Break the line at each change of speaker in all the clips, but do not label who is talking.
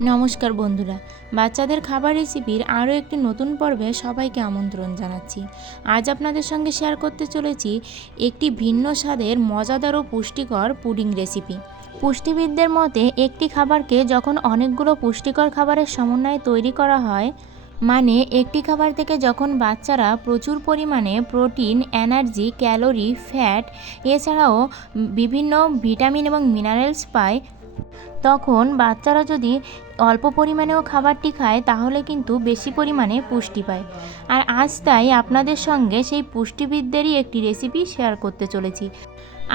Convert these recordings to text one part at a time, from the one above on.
নমস্কার বন্ধুরা, বাচ্চাদের খাবার রেসিপির আরও একটি নতুন পর্বে সবাইকে আমন্ত্রণ জানাচ্ছি। আজ আপনাদের সঙ্গে শেয়ার করতে চলেছি একটি ভিন্ন স্বাদের মজাদার ও পুষ্টিকর পুডিং রেসিপি পুষ্টিবিদদের মতে, একটি খাবারকে যখন অনেকগুলো পুষ্টিকর খাবারের সমন্বয়ে তৈরি করা হয় মানে একটি খাবার থেকে যখন বাচ্চারা প্রচুর পরিমাণে প্রোটিন, এনার্জি, ক্যালোরি, ফ্যাট, এছাড়াও বিভিন্ন ভিটামিন এবং মিনারেলস পায় তখন বাচ্চারা যদি অল্প পরিমাণেও খাবারটি খায়, তাহলে কিন্তু বেশি পরিমাণে পুষ্টি পায়। আর আজ তাই আপনাদের সঙ্গে সেই পুষ্টিবিদদেরই একটি রেসিপি শেয়ার করতে চলেছি।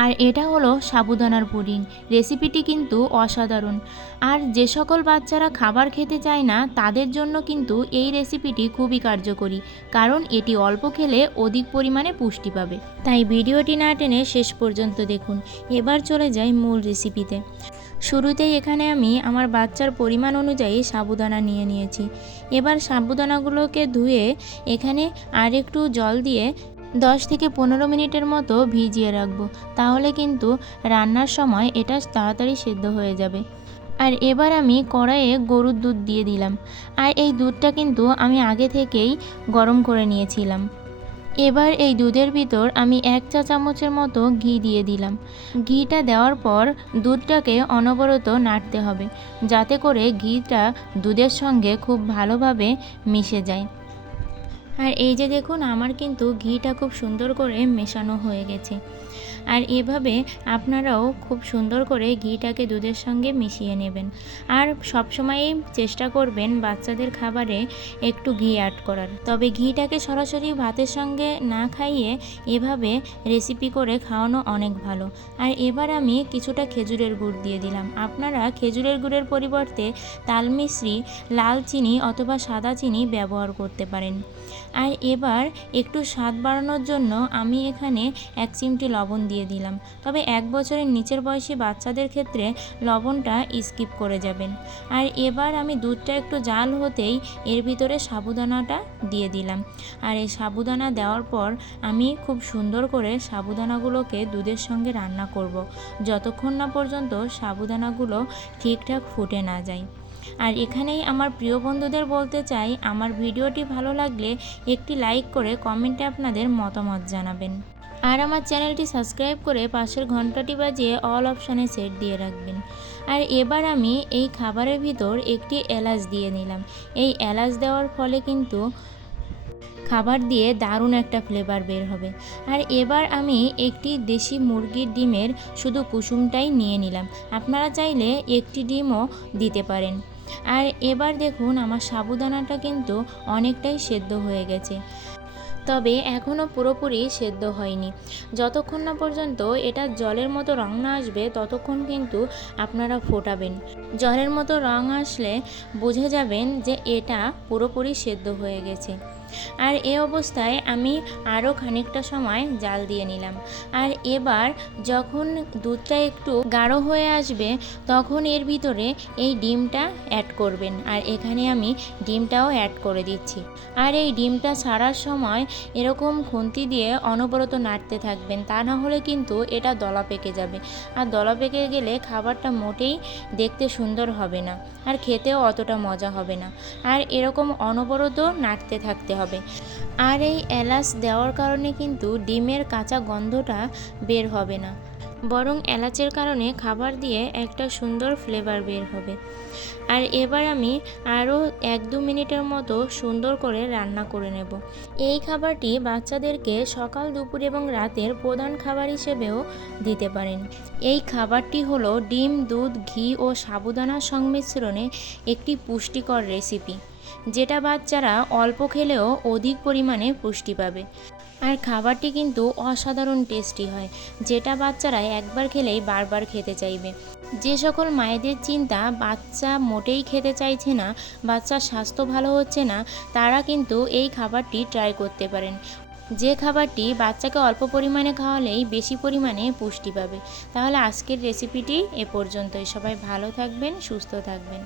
আর এটা হলো সাবুদানার পুডিং। রেসিপিটি কিন্তু অসাধারণ। আর যে সকল বাচ্চারা খাবার খেতে চায় না, তাদের জন্য কিন্তু এই রেসিপিটি খুবই কার্যকরী, কারণ এটি অল্প খেলে অধিক পরিমাণে পুষ্টি পাবে। তাই ভিডিওটি না টেনে শেষ পর্যন্ত দেখুন। এবার চলে যাই মূল রেসিপিতে শুরুতেই এখানে আমি আমার বাচ্চার পরিমাণ অনুযায়ী সাবুদানা নিয়ে নিয়েছি। এবার সাবুদানাগুলোকে ধুয়ে এখানে আর একটু জল দিয়ে দশ থেকে পনেরো মিনিটের মতো ভিজিয়ে রাখব। তাহলে কিন্তু রান্নার সময় এটা তাড়াতাড়ি সেদ্ধ হয়ে যাবে। আর এবার আমি কড়াইয়ে গরুর দুধ দিয়ে দিলাম। আর এই দুধটা কিন্তু আমি আগে থেকেই গরম করে নিয়েছিলাম। এবার এই দুধের ভিতর আমি এক চা চামচের মতো ঘি দিয়ে দিলাম। ঘিটা দেওয়ার পর দুধটাকে অনবরত নাড়তে হবে, যাতে করে ঘিটা দুধের সঙ্গে খুব ভালোভাবে মিশে যায়। আর এই যে দেখুন, আমার কিন্তু ঘিটা খুব সুন্দর করে মেশানো হয়ে গেছে। আর এভাবে আপনারাও খুব সুন্দর করে ঘিটাকে দুধের সঙ্গে মিশিয়ে নেবেন। আর সবসময়ই চেষ্টা করবেন বাচ্চাদের খাবারে একটু ঘি অ্যাড করার। তবে ঘিটাকে সরাসরি ভাতের সঙ্গে না খাইয়ে এভাবে রেসিপি করে খাওয়ানো অনেক ভালো। আর এবার আমি কিছুটা খেজুরের গুড় দিয়ে দিলাম। আপনারা খেজুরের গুড়ের পরিবর্তে তালমিশ্রি, লাল চিনি অথবা সাদা চিনি ব্যবহার করতে পারেন। আর এবার একটু স্বাদ বাড়ানোর জন্য আমি এখানে এক চিমটি লবণ দিয়ে দিলাম। তবে এক বছরের নিচের বয়সী বাচ্চাদের ক্ষেত্রে লবণটা স্কিপ করে যাবেন। আর এবার আমি দুধটা একটু জাল হতেই এর ভিতরে সাবুদানাটা দিয়ে দিলাম। আর এই সাবুদানা দেওয়ার পর আমি খুব সুন্দর করে সাবুদানাগুলোকে দুধের সঙ্গে রান্না করব। যতক্ষণ না পর্যন্ত সাবুদানাগুলো ঠিকঠাক ফুটে না যায়। আর এখানেই আমার প্রিয় বন্ধুদের বলতে চাই, আমার ভিডিওটি ভালো লাগলে একটি লাইক করে কমেন্টে আপনাদের মতামত জানাবেন। আর আমার চ্যানেলটি সাবস্ক্রাইব করে পাশের ঘন্টাটি বাজিয়ে অল অপশানে সেট দিয়ে রাখবেন। আর এবার আমি এই খাবারের ভিতর একটি এলাচ দিয়ে নিলাম। এই এলাচ দেওয়ার ফলে কিন্তু খাবার দিয়ে দারুণ একটা ফ্লেভার বের হবে। আর এবার আমি একটি দেশি মুরগির ডিমের শুধু কুসুমটাই নিয়ে নিলাম। আপনারা চাইলে একটি ডিমও দিতে পারেন। আর এবার দেখুন আমার সাবুদানাটা কিন্তু অনেকটাই সেদ্ধ হয়ে গেছে। তবে এখনও পুরোপুরি সেদ্ধ হয়নি। যতক্ষণ না পর্যন্ত এটা জলের মতো রং না আসবে, ততক্ষণ কিন্তু আপনারা ফোটাবেন। জলের মতো রং আসলে বুঝে যাবেন যে এটা পুরোপুরি সেদ্ধ হয়ে গেছে। আর এ অবস্থায় আমি আরও খানিকটা সময় জাল দিয়ে নিলাম। আর এবার যখন দুধটা একটু গাঢ় হয়ে আসবে, তখন এর ভিতরে এই ডিমটা অ্যাড করবেন। আর এখানে আমি ডিমটাও অ্যাড করে দিচ্ছি। আর এই ডিমটা ছাড়ার সময় এরকম খুন্তি দিয়ে অনবরত নাড়তে থাকবেন, তা না হলে কিন্তু এটা দলা পেকে যাবে। আর দলা পেকে গেলে খাবারটা মোটেই দেখতে সুন্দর হবে না, আর খেতেও অতটা মজা হবে না। আর এরকম অনবরত নাড়তে থাকতে হবে। আর এই এলাচ দেওয়ার কারণে কিন্তু ডিমের কাঁচা গন্ধটা বের হবে না। বরং এলাচের কারণে খাবার দিয়ে একটা সুন্দর ফ্লেভার বের হবে। আর এবার আমি আরও এক দু মিনিটের মতো সুন্দর করে রান্না করে নেব। এই খাবারটি বাচ্চাদেরকে সকাল, দুপুর এবং রাতের প্রধান খাবার হিসেবেও দিতে পারেন। এই খাবারটি হলো ডিম, দুধ, ঘি ও সাবুদানার সংমিশ্রণে একটি পুষ্টিকর রেসিপি যেটা বাচ্চারা অল্প খেলেও অধিক পরিমাণে পুষ্টি পাবে। আর খাবারটি কিন্তু অসাধারণ টেস্টি হয়, যেটা বাচ্চারা একবার খেলেই বারবার খেতে চাইবে। যে সকল মায়েদের চিন্তা, বাচ্চা মোটেই খেতে চাইছে না, বাচ্চার স্বাস্থ্য ভালো হচ্ছে না, তারা কিন্তু এই খাবারটি ট্রাই করতে পারেন। যে খাবারটি বাচ্চাকে অল্প পরিমাণে খাওয়ালেই বেশি পরিমাণে পুষ্টি পাবে। তাহলে আজকের রেসিপিটি এ পর্যন্তই। সবাই ভালো থাকবেন, সুস্থ থাকবেন।